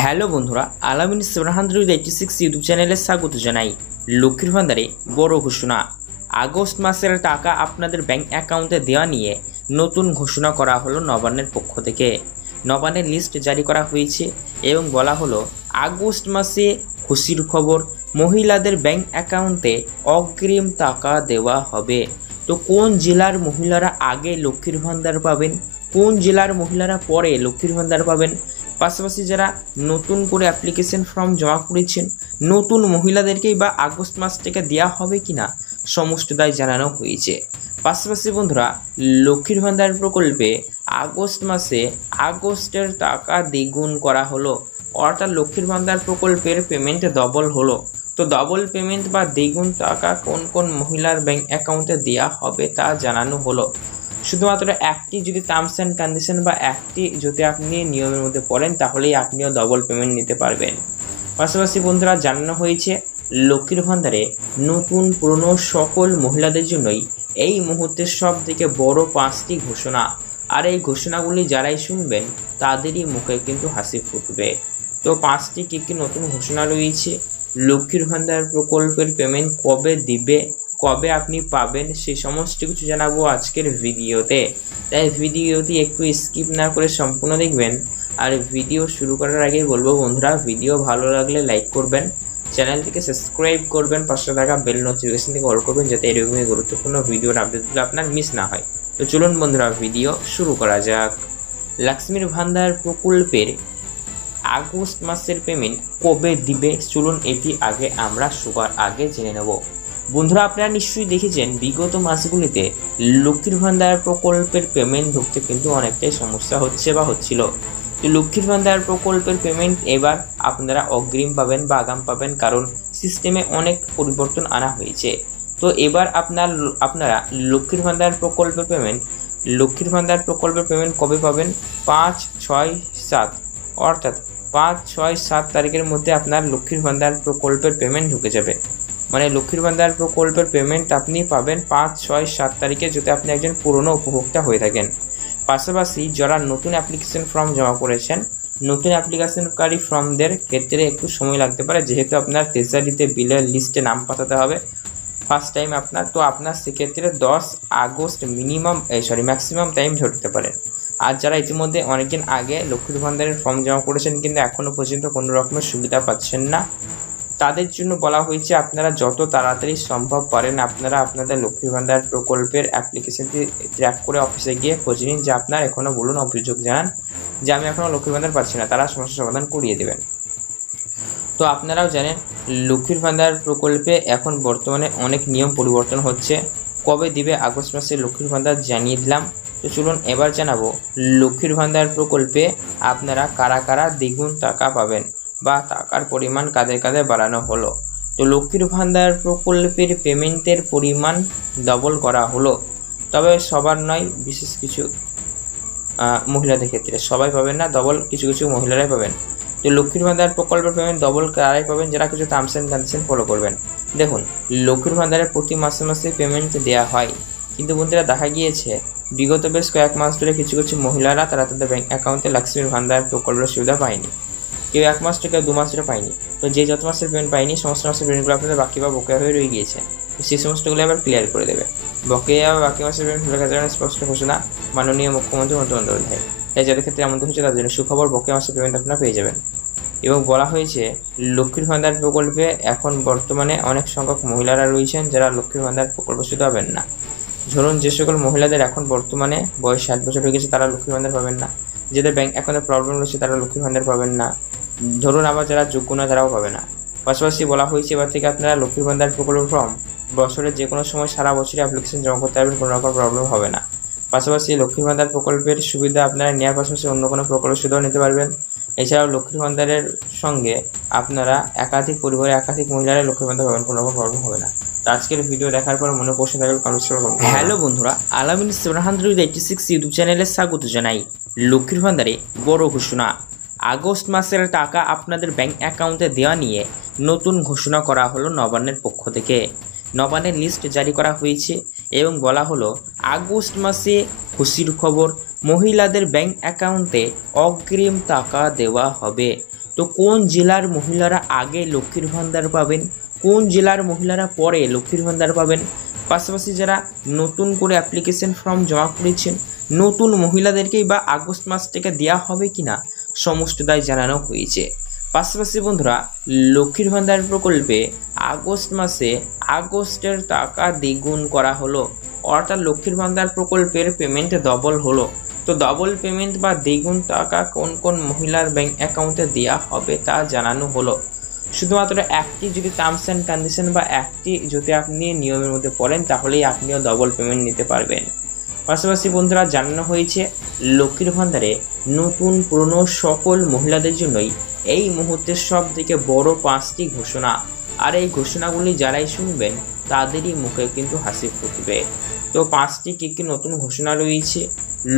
Hello বন্ধুরা, আলামিন 786 YouTube চ্যানেলে স্বাগত জানাই। লক্ষ্মীর ভান্ডারে বড় ঘোষণা। আগস্ট মাসের টাকা আপনাদের ব্যাংক অ্যাকাউন্টে দেওয়া নিয়ে নতুন ঘোষণা করা হলো নবান্নের পক্ষ থেকে। নবান্নের লিস্ট জারি করা হয়েছে এবং বলা হলো আগস্ট মাসে খুশির খবর, মহিলাদের ব্যাংক অ্যাকাউন্টে অগ্রিম টাকা দেওয়া হবে। তো কোন জেলার মহিলারা আগে লক্ষ্মীর ভান্ডার পাবেন, কোন জেলার মহিলারা পরে লক্ষ্মীর ভান্ডার পাবেন, পাশাপাশি যারা নতুন করে অ্যাপ্লিকেশন ফর্ম জমা করেছেন নতুন মহিলাদেরকেই বা আগস্ট মাস থেকে দেওয়া হবে কিনা সমস্তটাই জানানো হয়েছে। পাশাপাশি বন্ধুরা, লক্ষ্মীর ভান্ডার প্রকল্পে আগস্ট মাসে আগস্টের টাকা দ্বিগুণ করা হলো, অর্থাৎ লক্ষ্মীর ভান্ডার প্রকল্পের পেমেন্ট ডবল হলো। তো ডবল পেমেন্ট বা দ্বিগুণ টাকা কোন কোন মহিলার ব্যাংক অ্যাকাউন্টে দেওয়া হবে তা জানানো হলো। শুধুমাত্র একটি যদি টার্মস অ্যান্ড কন্ডিশন বা একটি যদি আপনি নিয়মের মধ্যে পড়েন তাহলেই আপনিও ডবল পেমেন্ট নিতে পারবেন। পাশাপাশি বন্ধুরা, জানানো হয়েছে লক্ষ্মীর ভান্ডারে নতুন পুরনো সকল মহিলাদের জন্যই এই মুহূর্তে সব থেকে বড় 5টি ঘোষণা। আর এই ঘোষণাগুলি যারাই শুনবেন তাদেরই মুখে কিন্তু হাসি ফুটবে। তো 5টি কী নতুন ঘোষণা রয়েছে, লক্ষ্মীর ভান্ডার প্রকল্পের পেমেন্ট কবে দিবে, কবে আপনি পাবেন, সেই সমস্ত কিছু জানাবো আজকের ভিডিওতে। তাই ভিডিওটি একটু স্কিপ না করে সম্পূর্ণ দেখবেন। আর ভিডিও শুরু করার আগে বলবো বন্ধুরা, ভিডিও ভালো লাগলে লাইক করবেন, চ্যানেলটিকে সাবস্ক্রাইব করবেন, পাশে থাকা বেল নোটিফিকেশন থেকে অল করবেন যাতে এরকমই গুরুত্বপূর্ণ ভিডিওর আপডেটগুলো আপনার মিস না হয়। তো চলুন বন্ধুরা, ভিডিও শুরু করা যাক। লক্ষ্মীর ভান্ডার প্রকল্পের আগস্ট মাসের পেমেন্ট কবে দিবে চলুন এটি আগে আমরা সবার আগে জেনে নেব। বন্ধুরা, আপনারা নিশ্চয়ই দেখেছেন বিগত মাসগুলিতে লক্ষ্মীর ভান্ডার প্রকল্পের পেমেন্ট ঢুকতে কিন্তু অনেকটাই সমস্যা হচ্ছে বা হচ্ছিল। তো লক্ষ্মীর ভান্ডার প্রকল্পের পেমেন্ট এবার আপনারা অগ্রিম পাবেন বা আগাম পাবেন, কারণ সিস্টেমে অনেক পরিবর্তন আনা হয়েছে। তো এবার আপনারা লক্ষ্মীর ভান্ডার প্রকল্পের পেমেন্ট কবে পাবেন? 5, 6, 7 অর্থাৎ 5, 6, 7 তারিখের মধ্যে আপনার লক্ষ্মীর ভান্ডার প্রকল্পের পেমেন্ট ঢুকে যাবে। মানে লক্ষ্মীর ভান্ডার প্রকল্পের পেমেন্ট আপনি পাবেন 5, 6, 7 তারিখে যদি আপনি একজন পুরনো উপভোক্তা হয়ে থাকেন। পাশাপাশি যারা নতুন অ্যাপ্লিকেশন ফর্ম জমা করেছেন, নতুন অ্যাপ্লিকেশনকারী ফর্মদের ক্ষেত্রে একটু সময় লাগতে পারে, যেহেতু আপনার ট্রেজারিতে বিলের লিস্টে নাম পাঠাতে হবে ফার্স্ট টাইম আপনার। তো আপনার সেক্ষেত্রে 10 আগস্ট ম্যাক্সিমাম টাইম ধরতে পারেন। আর যারা ইতিমধ্যে অনেকদিন আগে লক্ষ্মীর ভান্ডারের ফর্ম জমা করেছেন কিন্তু এখনও পর্যন্ত কোনো রকমের সুবিধা পাচ্ছেন না, তাদের জন্য বলা হয়েছে আপনারা যত তাড়াতাড়ি সম্ভব পারেন আপনারা আপনাদের লক্ষ্মীর ভান্ডার প্রকল্পের অ্যাপ্লিকেশনটি ট্র্যাক করে অফিসে গিয়ে খোঁজ নিন যে আপনার এখনও বলুন, অভিযোগ জানান যে আমি এখনও লক্ষ্মীর ভান্ডার পাচ্ছি না, তারা সমস্যার সমাধান করিয়ে দেবেন। তো আপনারাও জানেন লক্ষ্মীর ভান্ডার প্রকল্পে এখন বর্তমানে অনেক নিয়ম পরিবর্তন হচ্ছে। কবে দিবে আগস্ট মাসে লক্ষ্মীর ভান্ডার জানিয়ে দিলাম। তো চলুন এবার জানাবো লক্ষ্মীর ভান্ডার প্রকল্পে আপনারা কারা কারা দ্বিগুণ টাকা পাবেন বা টাকার পরিমাণ কাদের কাদের বাড়ানো হলো। তো লক্ষ্মীর ভান্ডার প্রকল্পের পেমেন্টের পরিমাণ ডবল করা হলো, তবে সবার নয়, বিশেষ কিছু মহিলাদের ক্ষেত্রে সবাই পাবেন না, ডবল কিছু কিছু মহিলারাই পাবেন। তো লক্ষ্মীর ভান্ডার প্রকল্পের পেমেন্ট ডবল কারাই পাবেন? যারা কিছু টার্মস অ্যান্ড কন্ডিশন ফলো করবেন। দেখুন, লক্ষ্মীর ভান্ডারের প্রতি মাসে মাসে পেমেন্ট দেওয়া হয়, কিন্তু বন্ধুরা দেখা গিয়েছে বিগত বেশ কয়েক মাস ধরে কিছু কিছু মহিলারা তারা তাদের ব্যাংক অ্যাকাউন্টে লক্ষ্মীর ভান্ডার প্রকল্পের সুবিধা পায়নি। কেউ 1 মাস থেকে 2 মাস ধরে পায়নি। তো যে যত মাসের পেমেন্ট পায়নি সমস্ত মাসের পেমেন্টগুলো আপনাদের বাকি বা বকেয়া হয়ে রয়ে গিয়েছে, তো সেই সমস্তগুলো আবার ক্লিয়ার করে দেবে। বকেয়া বা বাকি মাসের পেমেন্ট হয়ে গেছে স্পষ্ট ঘোষণা মাননীয় মুখ্যমন্ত্রী মমতা বন্দ্যোপাধ্যায়। তাই যাদের ক্ষেত্রে এমন হয়েছে তাদের জন্য সুখবর, বকেয়া মাসের পেমেন্ট আপনারা পেয়ে যাবেন। এবং বলা হয়েছে লক্ষ্মীর ভান্ডার প্রকল্পে এখন বর্তমানে অনেক সংখ্যক মহিলারা রয়েছেন যারা লক্ষ্মীর ভান্ডার প্রকল্প শুধু পাবেন না। ধরুন যে সকল মহিলাদের এখন বর্তমানে বয়স 60 বছর হয়ে গেছে তারা লক্ষ্মীর ভান্ডার পাবেন না, যাদের ব্যাংক অ্যাকাউন্টে প্রবলেম রয়েছে তারা লক্ষ্মীর ভান্ডার পাবেন না, ধরুন আবার যারা যোগ্য না তারাও পাবে না। পাশাপাশি বলা হয়েছে এবার থেকে আপনারা লক্ষ্মীর ভান্ডার প্রকল্প ফর্ম বছরের যে কোনো সময় সারা বছরই অ্যাপ্লিকেশন জমা করতে পারবেন, কোনো রকম প্রবলেম হবে না। পাশাপাশি লক্ষ্মীর ভান্ডার প্রকল্পের সুবিধা আপনারা নেওয়ার পাশাপাশি অন্য কোনো প্রকল্পের সুবিধাও নিতে পারবেন। এছাড়াও লক্ষ্মীর ভান্ডারের সঙ্গে আপনারা একাধিক পরিবারে একাধিক মহিলারা লক্ষ্মীর ভান্ডার পাবেন, কোনো রকম প্রবলেম হবে না। তো আজকের ভিডিও দেখার পর মনে প্রশ্ন থাকলে কমেন্টস করে বলুন। হ্যালো বন্ধুরা, আলামিন 786 ইউটিউব চ্যানেলে স্বাগত জানাই। লক্ষ্মীর ভান্ডারে বড় ঘোষণা। আগস্ট মাসের টাকা আপনাদের ব্যাংক অ্যাকাউন্টে দেওয়া নিয়ে নতুন ঘোষণা করা হলো নবান্নের পক্ষ থেকে। নবান্নের লিস্ট জারি করা হয়েছে এবং বলা হলো আগস্ট মাসে খুশির খবর, মহিলাদের ব্যাংক অ্যাকাউন্টে অগ্রিম টাকা দেওয়া হবে। তো কোন জেলার মহিলারা আগে লক্ষ্মীর ভান্ডার পাবেন, কোন জেলার মহিলারা পরে লক্ষ্মীর ভান্ডার পাবেন, পাশাপাশি যারা নতুন করে অ্যাপ্লিকেশন ফর্ম জমা করেছেন নতুন মহিলাদেরকেই বা আগস্ট মাস থেকে দেওয়া হবে কিনা সমস্তটাই জানানো হয়েছে। পাশাপাশি বন্ধুরা, লক্ষ্মীর ভান্ডার প্রকল্পে আগস্ট মাসে আগস্টের টাকা দ্বিগুণ করা হলো, অর্থাৎ লক্ষ্মীর ভান্ডার প্রকল্পের পেমেন্ট ডবল হলো। তো ডবল পেমেন্ট বা দ্বিগুণ টাকা কোন কোন মহিলার ব্যাংক অ্যাকাউন্টে দেওয়া হবে তা জানানো হলো। শুধুমাত্র একটি যদি টার্মস অ্যান্ড কন্ডিশন বা একটি যদি আপনি নিয়মের মধ্যে পড়েন তাহলেই আপনিও ডবল পেমেন্ট নিতে পারবেন। পাশাপাশি বন্ধুরা, জানানো হয়েছে লক্ষ্মীর ভান্ডারে নতুন পুরনো সকল মহিলাদের জন্যই এই মুহূর্তের সব থেকে বড় 5টি ঘোষণা, আর এই ঘোষণাগুলি যারাই শুনবেন তাদেরই মুখে কিন্তু হাসি ফুটবে। তো 5টি কী নতুন ঘোষণা রয়েছে,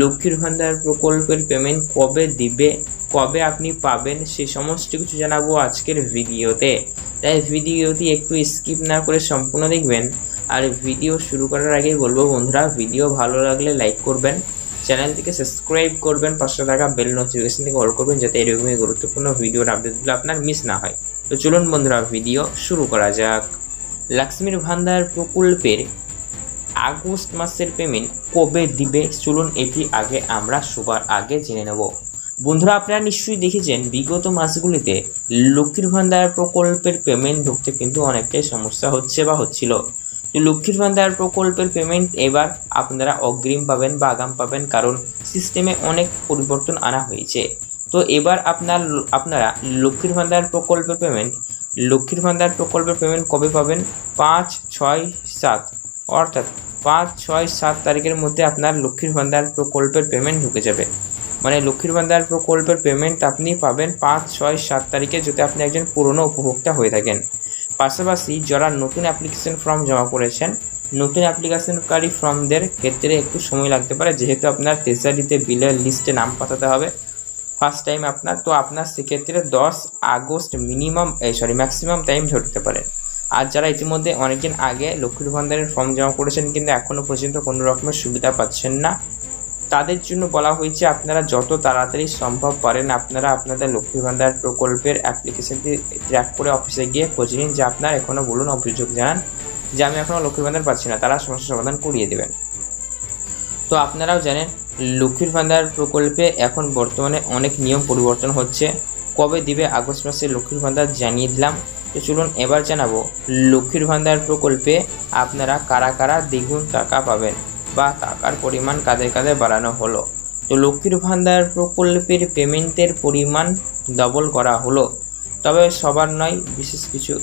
লক্ষ্মীর ভান্ডার প্রকল্পের পেমেন্ট কবে দিবে, কবে আপনি পাবেন, সেই সমস্ত কিছু জানাবো আজকের ভিডিওতে। তাই ভিডিওটি একটু স্কিপ না করে সম্পূর্ণ দেখবেন। আর ভিডিও শুরু করার আগেই বলবো বন্ধুরা, ভিডিও ভালো লাগলে লাইক করবেন, চ্যানেলটিকে সাবস্ক্রাইব করবেন, পাশে থাকা বেল নোটিফিকেশন থেকে অল করবেন যাতে এরকমই গুরুত্বপূর্ণ ভিডিওর আপডেটগুলো আপনার মিস না হয়। তো চলুন বন্ধুরা ভিডিও শুরু করা যাক। লক্ষ্মীর ভান্ডার প্রকল্পের আগস্ট মাসের পেমেন্ট কবে দিবে চলুন এটি আগে আমরা সবার আগে জেনে নেব। বন্ধুরা, আপনারা নিশ্চয়ই দেখেছেন বিগত মাসগুলিতে লক্ষ্মীর ভান্ডার প্রকল্পের পেমেন্ট ঢুকতে কিন্তু অনেকটাই সমস্যা হচ্ছে বা হচ্ছিল। তো লক্ষ্মীর ভান্ডার প্রকল্পের পেমেন্ট এবার আপনারা অগ্রিম পাবেন বা আগাম পাবেন, কারণ সিস্টেমে অনেক পরিবর্তন আনা হয়েছে। তো এবার আপনারা লক্ষ্মীর ভান্ডার প্রকল্পের পেমেন্ট কবে পাবেন? 5, 6, 7 অর্থাৎ 5, 6, 7 তারিখের মধ্যে আপনার লক্ষ্মীর ভান্ডার প্রকল্পের পেমেন্ট ঢুকে যাবে। মানে লক্ষ্মীর ভান্ডার প্রকল্পের পেমেন্ট আপনি পাবেন 5, 6, 7 তারিখে যদি আপনি একজন পুরনো উপভোক্তা হয়ে থাকেন। পাশাপাশি যারা নতুন অ্যাপ্লিকেশন ফর্ম জমা করেছেন, নতুন অ্যাপ্লিকেশনকারী ফর্মদের ক্ষেত্রে একটু সময় লাগতে পারে, যেহেতু আপনার ট্রেজারিতে বিলের লিস্টে নাম পাঠাতে হবে ফার্স্ট টাইম আপনার। তো আপনার সেক্ষেত্রে 10 আগস্ট ম্যাক্সিমাম টাইম ধরতে পারেন। আর যারা ইতিমধ্যে অনেকদিন আগে লক্ষ্মীর ভান্ডারের ফর্ম জমা করেছেন কিন্তু এখনও পর্যন্ত কোনো রকমের সুবিধা পাচ্ছেন না, তাদের জন্য বলা হয়েছে আপনারা যত তাড়াতাড়ি সম্ভব পারেন আপনারা আপনাদের লক্ষ্মীর ভান্ডার প্রকল্পের অ্যাপ্লিকেশনটি ট্র্যাক করে অফিসে গিয়ে খোঁজ নিন যে আপনার এখনও বলুন, অভিযোগ জানান যে আমি এখনও লক্ষ্মীর ভান্ডার পাচ্ছি না, তারা সমস্যার সমাধান করিয়ে দেবেন। তো আপনারাও জানেন লক্ষ্মীর ভান্ডার প্রকল্পে এখন বর্তমানে অনেক নিয়ম পরিবর্তন হচ্ছে। কবে দিবে আগস্ট মাসে লক্ষ্মীর ভান্ডার জানিয়ে দিলাম। তো চলুন এবার জানাবো লক্ষ্মীর ভান্ডার প্রকল্পে আপনারা কারা কারা দ্বিগুণ টাকা পাবেন বা টাকার পরিমাণ কাদের কাদের বাড়ানো হলো। তো লক্ষ্মীর ভান্ডার প্রকল্পের পেমেন্টের পরিমাণ ডবল করা হলো, তবে সবার নয়, বিশেষ কিছু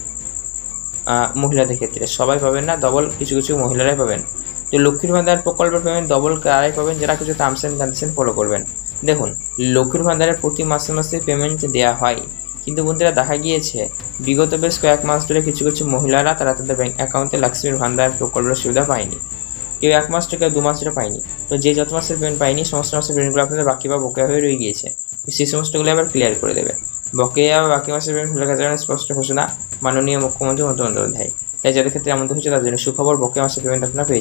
মহিলাদের ক্ষেত্রে সবাই পাবেন না, ডবল কিছু কিছু মহিলারাই পাবেন। তো লক্ষ্মীর ভান্ডার প্রকল্পের পেমেন্ট ডবল কারাই পাবেন? যারা কিছু টার্মস অ্যান্ড কন্ডিশন ফলো করবেন। দেখুন, লক্ষ্মীর ভান্ডারের প্রতি মাসে মাসে পেমেন্ট দেওয়া হয়, কিন্তু বন্ধুরা দেখা গিয়েছে বিগত বেশ কয়েক মাস ধরে কিছু কিছু মহিলারা তারা তাদের ব্যাংক অ্যাকাউন্টে লক্ষ্মীর ভান্ডার প্রকল্পের সুবিধা পায়নি। কেউ 1 মাস থেকে 2 মাস ধরে পায়নি। তো যে যত মাসের পেমেন্ট পায়নি সমস্ত মাসের পেমেন্টগুলো আপনাদের বাকি বা বকেয়া হয়ে রয়ে গিয়েছে, তো সেই সমস্তগুলো আবার ক্লিয়ার করে দেবে। বকেয়া বা বাকি মাসের পেমেন্ট হলে গেছে স্পষ্ট ঘোষণা মাননীয় মুখ্যমন্ত্রী মমতা বন্দ্যোপাধ্যায়। তাই যাদের ক্ষেত্রে এমন হয়েছে তাদের জন্য সুখবর, বকেয়া মাসের পেমেন্ট আপনারা পেয়ে